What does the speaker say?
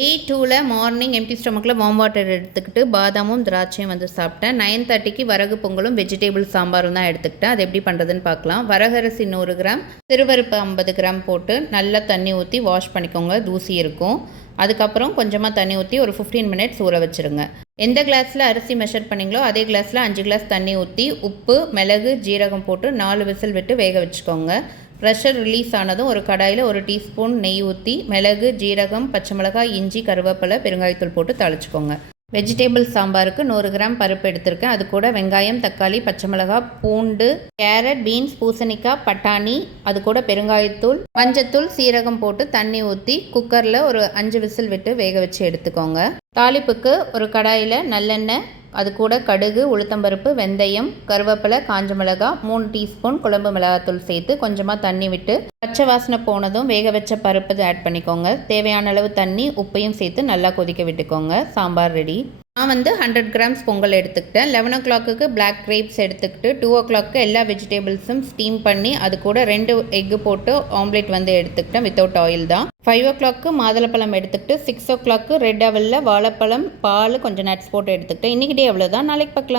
டே 2ல் morning MD ஸ்டொமக்கில் warm water எடுத்துக்கிட்டு பாதாமும் திராட்சையும் வந்து சாப்பிட்டேன். 9:30க்கு வரகு பொங்கலும் வெஜிடபிள் சாம்பாரும் தான் எடுத்துக்கிட்டேன். அது எப்படி பண்ணுறதுன்னு பார்க்கலாம். வரகரிசி 100 கிராம், சிறுபருப்பு 50 கிராம் போட்டு நல்லா தண்ணி ஊற்றி வாஷ் பண்ணிக்கோங்க, தூசி இருக்கும். அதுக்கப்புறம் கொஞ்சமாக தண்ணி ஊற்றி ஒரு 15 மினிட்ஸ் ஊற வச்சுருங்க. எந்த கிளாஸில் அரிசி மெஷர் பண்ணிங்களோ அதே கிளாஸில் 5 கிளாஸ் தண்ணி ஊற்றி உப்பு, மிளகு, ஜீரகம் போட்டு 4 விசில் விட்டு வேக வச்சுக்கோங்க. ப்ரெஷர் ரிலீஸ் ஆனதும் ஒரு கடாயில் 1 டீஸ்பூன் நெய் ஊற்றி மிளகு, ஜீரகம், பச்சை மிளகாய், இஞ்சி, கருவேப்பிலை, பெருங்காயத்தூள் போட்டு தாளிச்சுக்கோங்க. வெஜிடபிள் சாம்பாருக்கு 100 கிராம் பருப்பு எடுத்திருக்கேன். அது கூட வெங்காயம், தக்காளி, பச்சை மிளகாய், பூண்டு, கேரட், பீன்ஸ், பூசணிக்காய், பட்டாணி, அது கூட பெருங்காயத்தூள், மஞ்சத்தூள், சீரகம் போட்டு தண்ணி ஊற்றி குக்கரில் ஒரு 5 விசில் விட்டு வேக வச்சு எடுத்துக்கோங்க. தாளிப்புக்கு ஒரு கடாயில் நல்லெண்ணெய், அது கூட கடுகு, உளுத்தம்பருப்பு, வெந்தயம், கருவேப்பிலை, காஞ்ச மிளகாய், 3 டீஸ்பூன் குழம்பு மிளகாத்தூள் சேர்த்து கொஞ்சமாக தண்ணி விட்டு பச்சை வாசனை போனதும் வேக வச்ச பருப்பு ஆட் பண்ணிக்கோங்க. தேவையான அளவு தண்ணி, உப்பையும் சேர்த்து நல்லா கொதிக்க விட்டுக்கோங்க. சாம்பார் ரெடி. நான் 100 கிராம்ஸ் பொங்கல் எடுத்துக்கிட்டேன். 11 o'clock பிளாக் கிரேப்ஸ் எடுத்துக்கிட்டு 2 o'clock எல்லா வெஜிடபிள்ஸும் ஸ்டீம் பண்ணி அது கூட 2 எக்கு போட்டு ஆம்லேட் வந்து எடுத்துக்கிட்டேன். வித்தவுட் ஆயில் தான். 5 o'clock மாதுளப்பழம் எடுத்துக்கிட்டு 6 o'clock ரெட் அவலில் வாழைப்பழம், பால், கொஞ்சம் நட்ஸ் போட்டு எடுத்துக்கிட்டேன். இன்றைக்கி டே அவ்வளோதான். நாளைக்கு பார்க்கலாம்.